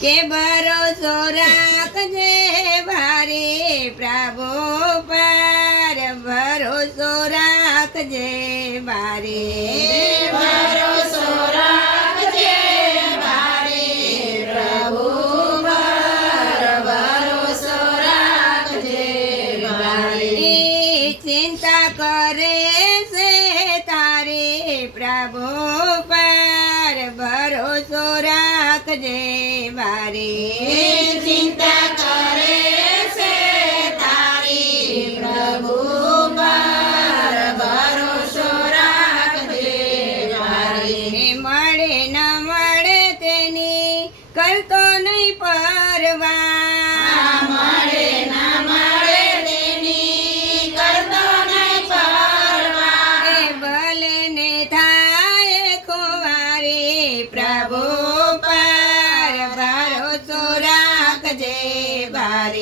કે ભરોસો રાખજે ભારે પ્રભો પર ભરોસો રાખજે ભારે ભરોસો રાખજે ભારે પ્રભુ પર ભરોસો રાખજે ભારે. ચિંતા કરે છે તારે પ્રભુ પર ભરોસો રાખજે વારે ચિંતા કર.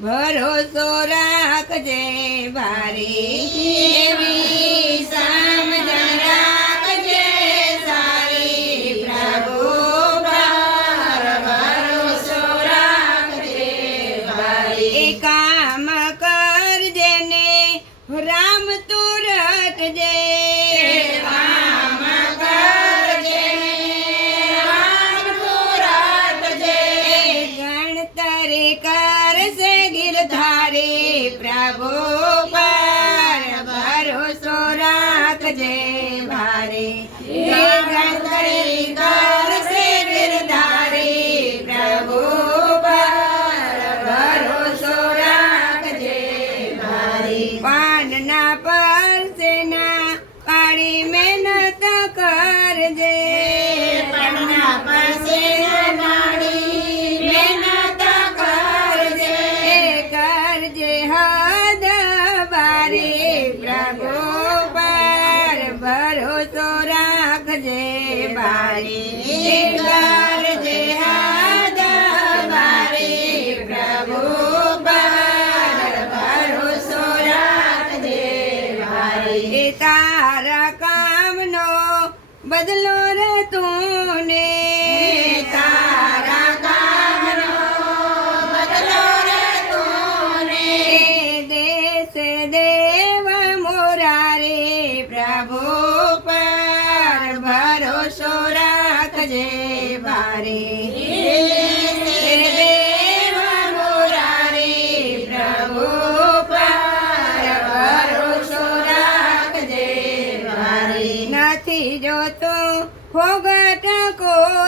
ભરોસો રાખજે ભારી દેવી ધારે પ્રભુ. ભરોસો રાખજે બારી જે હાર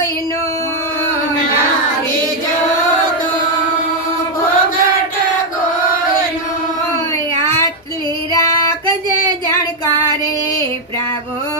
કોઈનો આટલી રાખજે જાણકારે પ્રભુ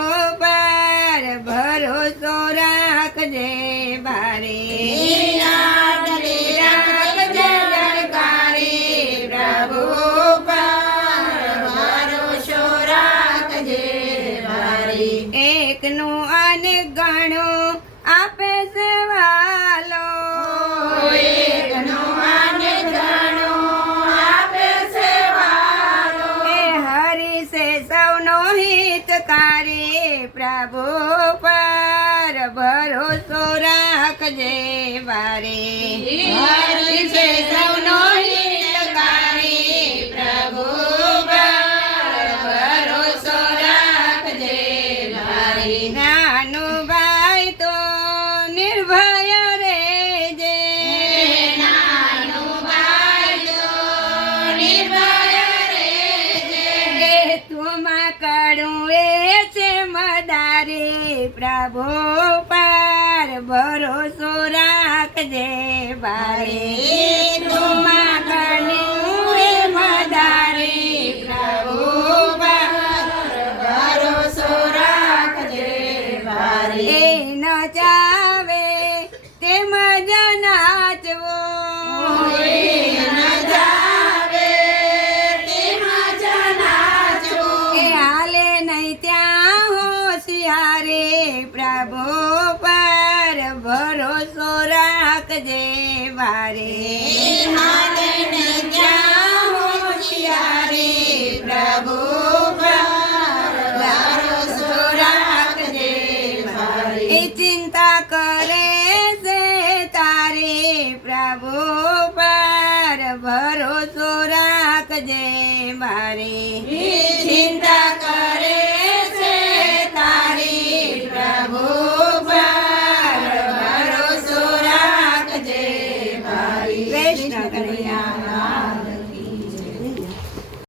રાખજે વારે. છે સૌનો હિતકારી પ્રભુ ભરોસો રાખજે મારી નાનું ભાઈ પ્રભુ પા પર ભરોસો રાખજે બારે તું ને ત્યાં હોશિયારી પ્રભુ. એ ચિંતા કરે છે તારે પ્રભુ પર ભરોસો રાખજે મારે ચિંતા કરે